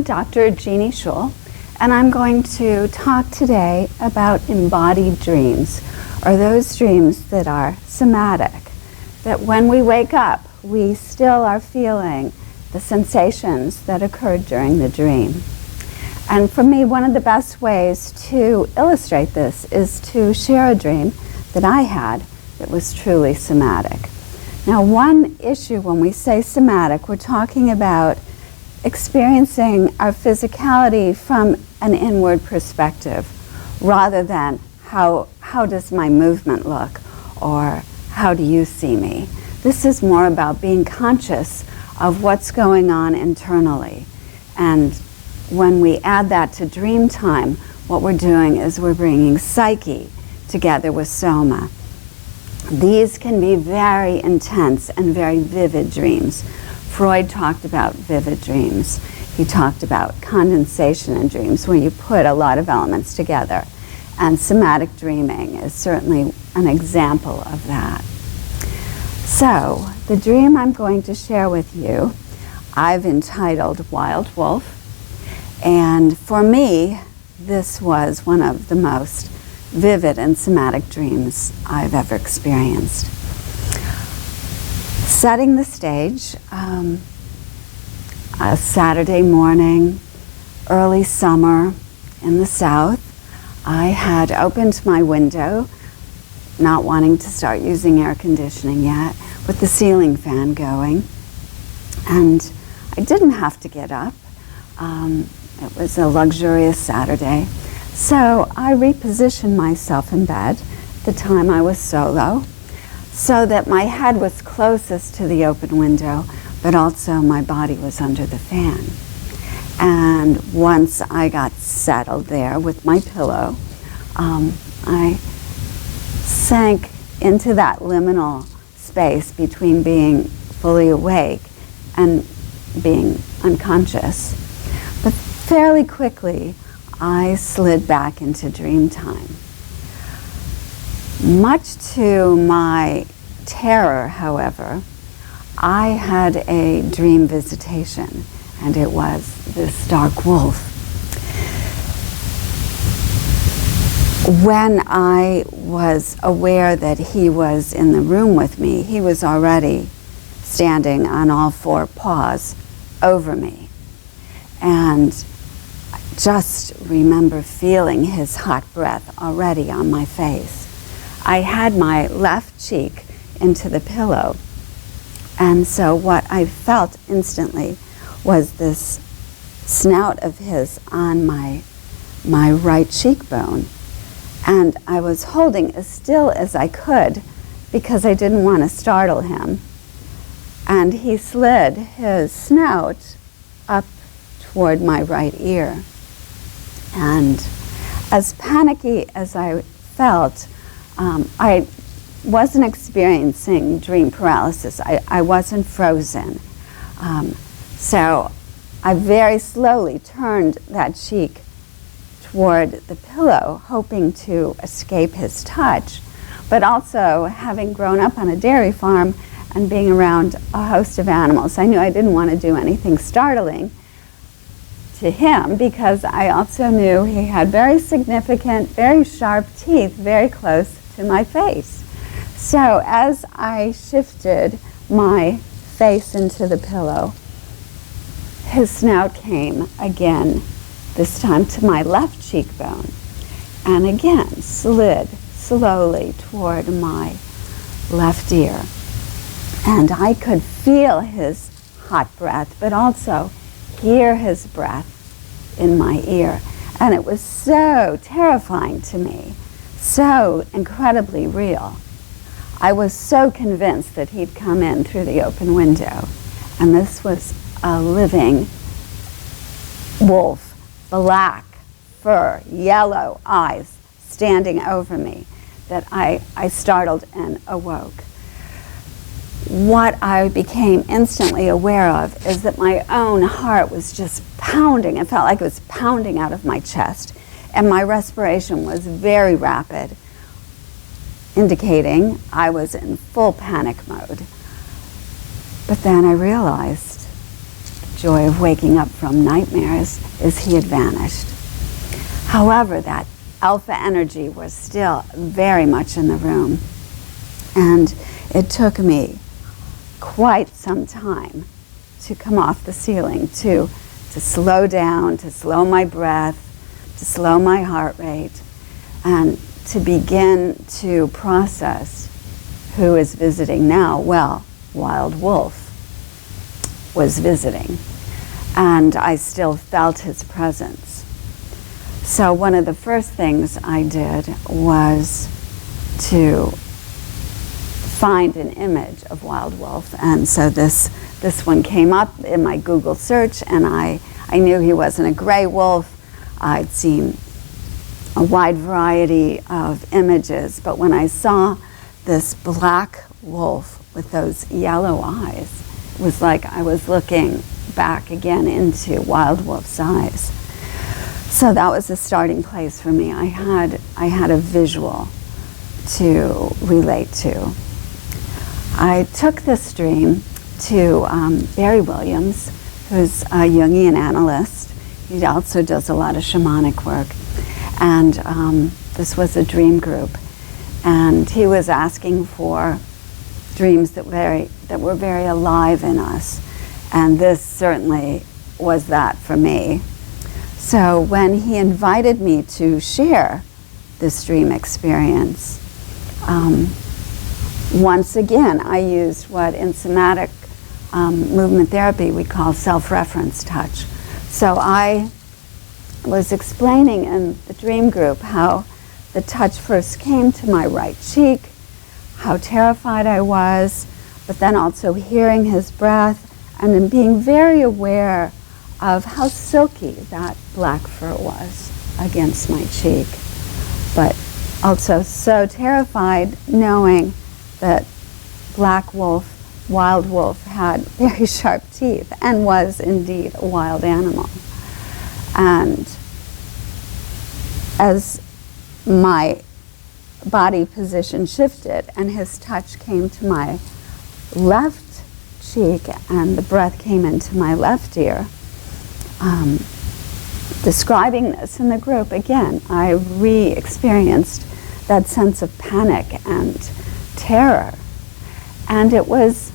I'm Dr. Jeanne Schul, and I'm going to talk today about embodied dreams, or those dreams that are somatic, that when we wake up, we still are feeling the sensations that occurred during the dream. And for me, one of the best ways to illustrate this is to share a dream that I had that was truly somatic. Now, one issue when we say somatic, we're talking about experiencing our physicality from an inward perspective rather than how does my movement look or how do you see me. This is more about being conscious of what's going on internally. And when we add that to dream time, what we're doing is we're bringing psyche together with soma. These can be very intense and very vivid dreams. Freud talked about vivid dreams. He talked about condensation in dreams, where you put a lot of elements together. And somatic dreaming is certainly an example of that. So, the dream I'm going to share with you, I've entitled Wild Wolf. And for me, this was one of the most vivid and somatic dreams I've ever experienced. Setting the stage, a Saturday morning, early summer in the South. I had opened my window, not wanting to start using air conditioning yet, with the ceiling fan going. And I didn't have to get up. It was a luxurious Saturday. So I repositioned myself in bed at the time I was solo, so that my head was closest to the open window, but also my body was under the fan. And once I got settled there with my pillow, I sank into that liminal space between being fully awake and being unconscious. But fairly quickly, I slid back into dream time. Much to my terror, however, I had a dream visitation, and it was this dark wolf. When I was aware that he was in the room with me, he was already standing on all four paws over me. And I just remember feeling his hot breath already on my face. I had my left cheek into the pillow, and so what I felt instantly was this snout of his on my right cheekbone. And I was holding as still as I could because I didn't want to startle him. And he slid his snout up toward my right ear. And as panicky as I felt, I wasn't experiencing dream paralysis. I wasn't frozen. So I very slowly turned that cheek toward the pillow, hoping to escape his touch. But also, having grown up on a dairy farm and being around a host of animals, I knew I didn't want to do anything startling to him, because I also knew he had very significant, very sharp teeth very close to my face. So as I shifted my face into the pillow, his snout came again, this time to my left cheekbone, and again slid slowly toward my left ear. And I could feel his hot breath, but also hear his breath in my ear. And it was so terrifying to me, so incredibly real. I was so convinced that he'd come in through the open window, and this was a living wolf, black fur, yellow eyes, standing over me, that I startled and awoke. What I became instantly aware of is that my own heart was just pounding. It felt like it was pounding out of my chest, and my respiration was very rapid, indicating I was in full panic mode. But then I realized joy of waking up from nightmares is he had vanished. However, that alpha energy was still very much in the room, and it took me quite some time to come off the ceiling, to slow down, to slow my breath, to slow my heart rate, and to begin to process who is visiting now. Well, Wild Wolf was visiting, and I still felt his presence. So one of the first things I did was to find an image of Wild Wolf, and so this one came up in my Google search, and I knew he wasn't a gray wolf. I'd seen a wide variety of images, but when I saw this black wolf with those yellow eyes, it was like I was looking back again into Wild Wolf's eyes. So that was the starting place for me. I had a visual to relate to. I took this dream to Barry Williams, who's a Jungian analyst. He also does a lot of shamanic work. And this was a dream group. And he was asking for dreams that were very alive in us. And this certainly was that for me. So when he invited me to share this dream experience, once again, I used what in somatic movement therapy we call self-reference touch. So I was explaining in the dream group how the touch first came to my right cheek, how terrified I was, but then also hearing his breath and then being very aware of how silky that black fur was against my cheek. But also so terrified knowing that Black Wolf, Wild Wolf, had very sharp teeth and was indeed a wild animal. And as my body position shifted and his touch came to my left cheek and the breath came into my left ear, describing this in the group again, I re-experienced that sense of panic and terror. And it was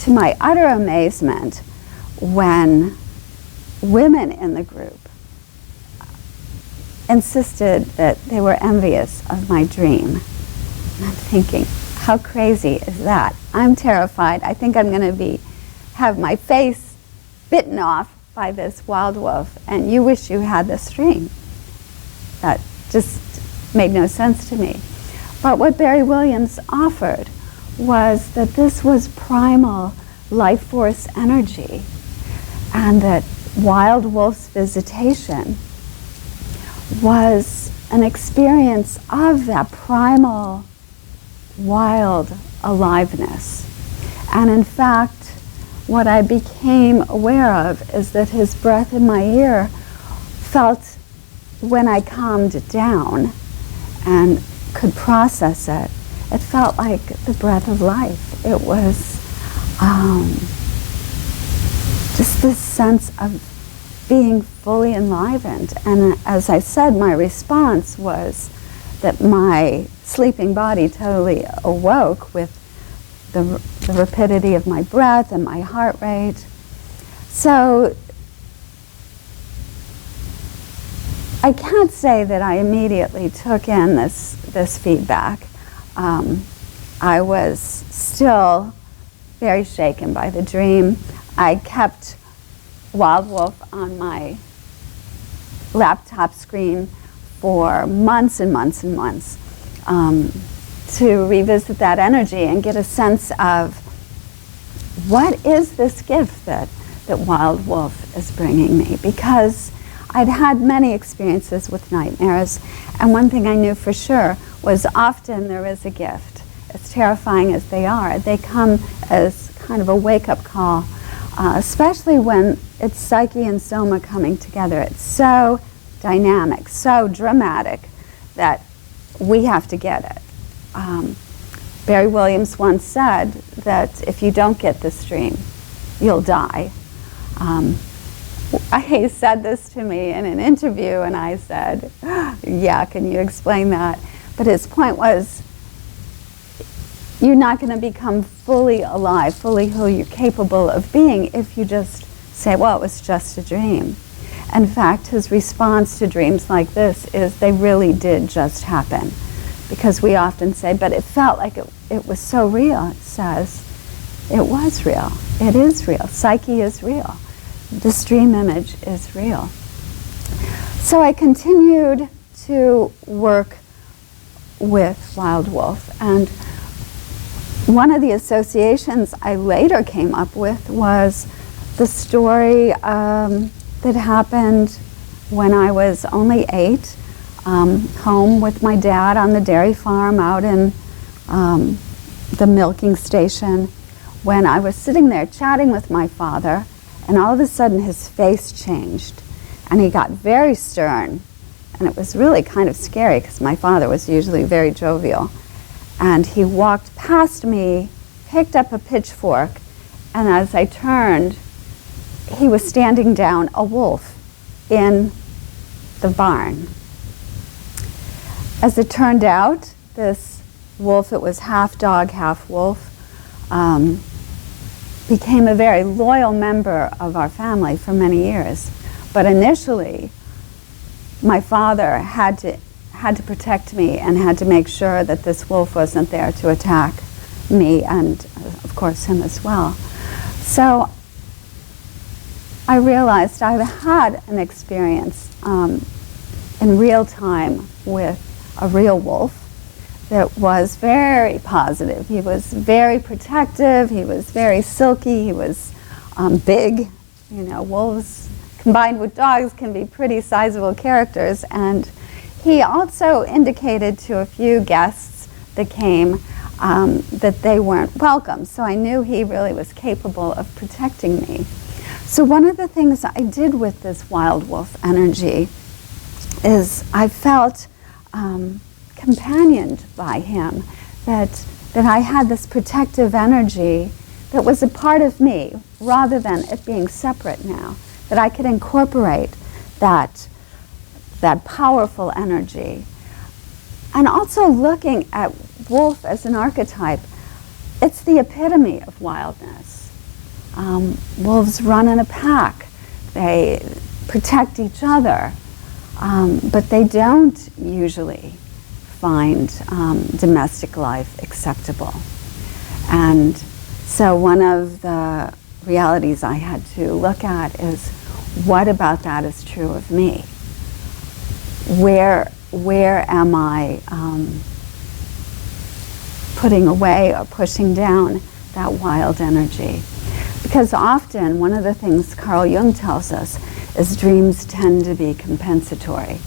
to my utter amazement when women in the group insisted that they were envious of my dream. And I'm thinking, how crazy is that? I'm terrified. I think I'm going to have my face bitten off by this wild wolf, and you wish you had this dream. That just made no sense to me. But what Barry Williams offered was that this was primal life force energy, and that Wild Wolf's visitation was an experience of that primal, wild aliveness. And in fact, what I became aware of is that his breath in my ear felt, when I calmed down and could process it, it felt like the breath of life. It was just this sense of being fully enlivened. And as I said, my response was that my sleeping body totally awoke with the rapidity of my breath and my heart rate. So I can't say that I immediately took in this feedback. I was still very shaken by the dream. I kept Wild Wolf on my laptop screen for months and months and months to revisit that energy and get a sense of what is this gift that Wild Wolf is bringing me, because I'd had many experiences with nightmares, and one thing I knew for sure was often there is a gift. As terrifying as they are, they come as kind of a wake-up call, especially when it's psyche and soma coming together. It's so dynamic, so dramatic that we have to get it. Barry Williams once said that if you don't get this dream, you'll die. He said this to me in an interview, and I said, yeah, can you explain that? But his point was, you're not going to become fully alive, fully who you're capable of being if you just say, well, it was just a dream. In fact, his response to dreams like this is they really did just happen. Because we often say, but it felt like it was so real. It says, it was real. It is real. Psyche is real. This dream image is real. So I continued to work with Wild Wolf, and one of the associations I later came up with was the story that happened when I was only 8, home with my dad on the dairy farm out in the milking station, when I was sitting there chatting with my father, and all of a sudden his face changed, and he got very stern, and it was really kind of scary because my father was usually very jovial. And he walked past me, picked up a pitchfork, and as I turned, he was standing down a wolf in the barn. As it turned out, this wolf, it was half dog, half wolf, became a very loyal member of our family for many years. But initially, my father had to protect me and had to make sure that this wolf wasn't there to attack me and, of course, him as well. So I realized I had an experience in real time with a real wolf that was very positive. He was very protective, he was very silky, he was big. You know, wolves combined with dogs can be pretty sizable characters, and he also indicated to a few guests that came that they weren't welcome. So I knew he really was capable of protecting me. So one of the things I did with this wild wolf energy is I felt companioned by him, that I had this protective energy that was a part of me rather than it being separate now, that I could incorporate that powerful energy. And also looking at wolf as an archetype, it's the epitome of wildness. Wolves run in a pack. They protect each other, but they don't usually find domestic life acceptable. And so one of the realities I had to look at is, what about that is true of me? Where am I putting away or pushing down that wild energy? Because often, one of the things Carl Jung tells us is dreams tend to be compensatory.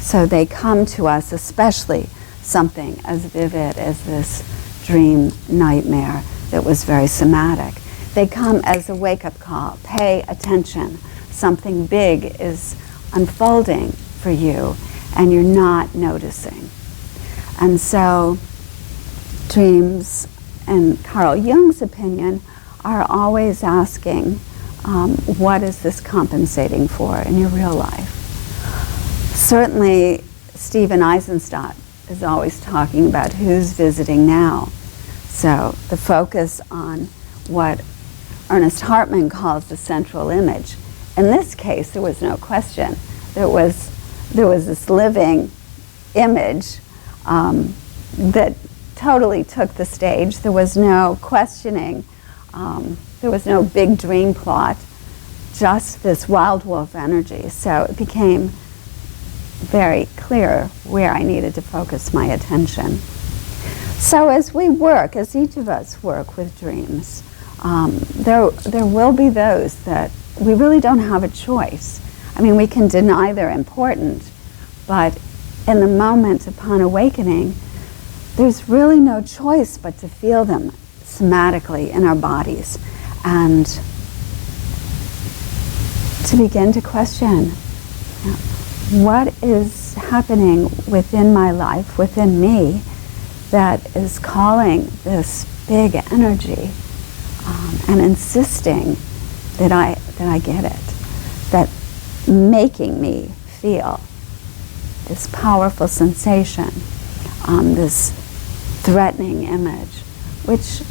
So they come to us, especially something as vivid as this dream nightmare that was very somatic. They come as a wake-up call. Pay attention. Something big is unfolding for you, and you're not noticing. And so dreams, in Carl Jung's opinion, are always asking, what is this compensating for in your real life? Certainly, Stephen Eisenstadt is always talking about who's visiting now. So the focus on what Ernest Hartman calls the central image. In this case, there was no question. There was this living image that totally took the stage. There was no questioning. There was no big dream plot, just this wild wolf energy. So it became very clear where I needed to focus my attention. So as we work, as each of us work with dreams, there will be those that we really don't have a choice. I mean, we can deny they're important, but in the moment upon awakening, there's really no choice but to feel them somatically in our bodies and to begin to question, what is happening within my life, within me, that is calling this big energy and insisting that that I get it, that making me feel this powerful sensation, this threatening image, which,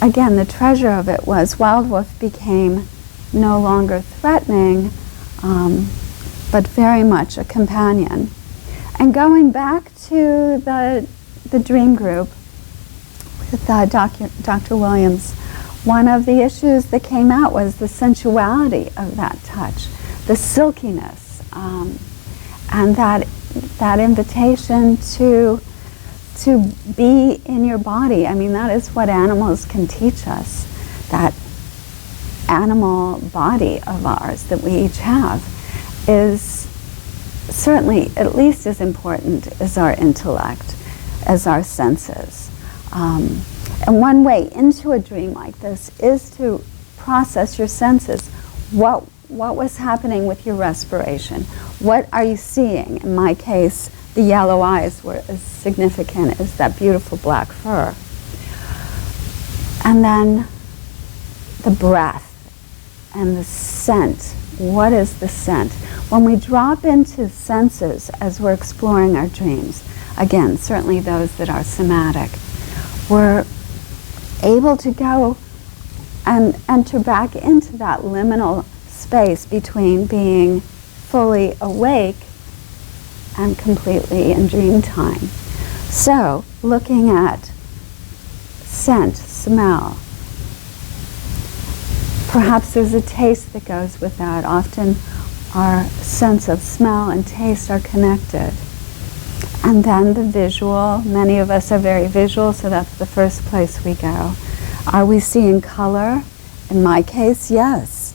again, the treasure of it was Wild Wolf became no longer threatening, but very much a companion. And going back to the dream group with Dr. Williams, one of the issues that came out was the sensuality of that touch, the silkiness, and that invitation to be in your body. I mean, that is what animals can teach us, that animal body of ours that we each have is certainly at least as important as our intellect, as our senses. And one way into a dream like this is to process your senses. What was happening with your respiration? What are you seeing? In my case, the yellow eyes were as significant as that beautiful black fur. And then the breath and the scent. What is the scent? When we drop into senses as we're exploring our dreams, again, certainly those that are somatic, we're able to go and enter back into that liminal space between being fully awake and completely in dream time. So, looking at scent, smell, perhaps there's a taste that goes with that. Often our sense of smell and taste are connected. And then the visual, many of us are very visual, so that's the first place we go. Are we seeing color? In my case, yes.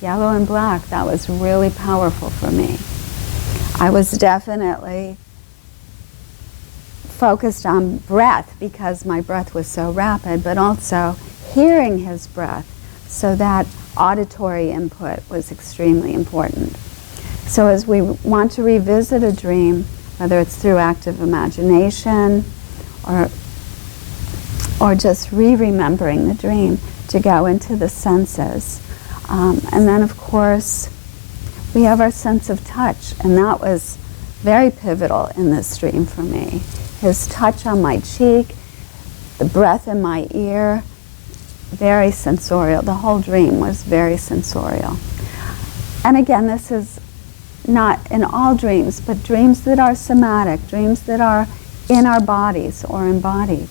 Yellow and black, that was really powerful for me. I was definitely focused on breath because my breath was so rapid, but also hearing his breath, so that auditory input was extremely important. So as we want to revisit a dream, whether it's through active imagination or just re-remembering the dream, to go into the senses. And then, of course, we have our sense of touch, and that was very pivotal in this dream for me. His touch on my cheek, the breath in my ear, very sensorial. The whole dream was very sensorial. And again, this is not in all dreams, but dreams that are somatic, dreams that are in our bodies or embodied,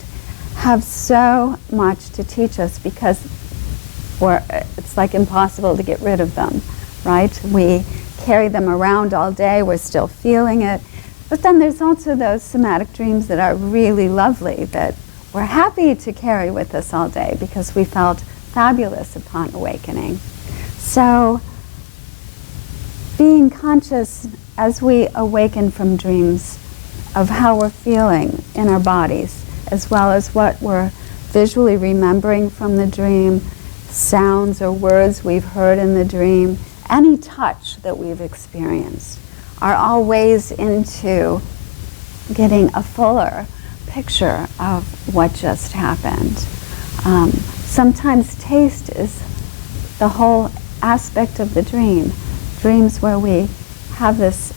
have so much to teach us because it's like impossible to get rid of them, right? We carry them around all day, we're still feeling it. But then there's also those somatic dreams that are really lovely, that we're happy to carry with us all day because we felt fabulous upon awakening. So being conscious as we awaken from dreams of how we're feeling in our bodies, as well as what we're visually remembering from the dream, sounds or words we've heard in the dream, any touch that we've experienced, are all ways into getting a fuller picture of what just happened. Sometimes taste is the whole aspect of the dream. Dreams where we have this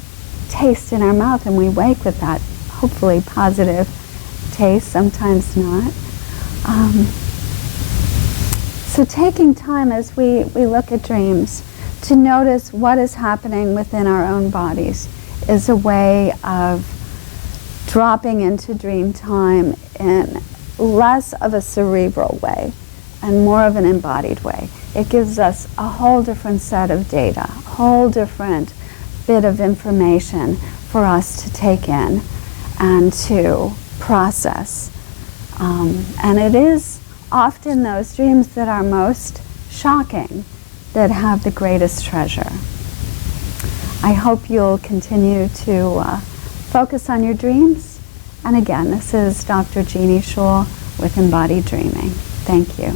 taste in our mouth and we wake with that hopefully positive taste, sometimes not. So taking time as we look at dreams to notice what is happening within our own bodies is a way of dropping into dream time in less of a cerebral way and more of an embodied way. It gives us a whole different set of data, a whole different bit of information for us to take in and to process. And it is often those dreams that are most shocking that have the greatest treasure. I hope you'll continue to focus on your dreams. And again, this is Dr. Jeanne Schul with Embodied Dreaming. Thank you.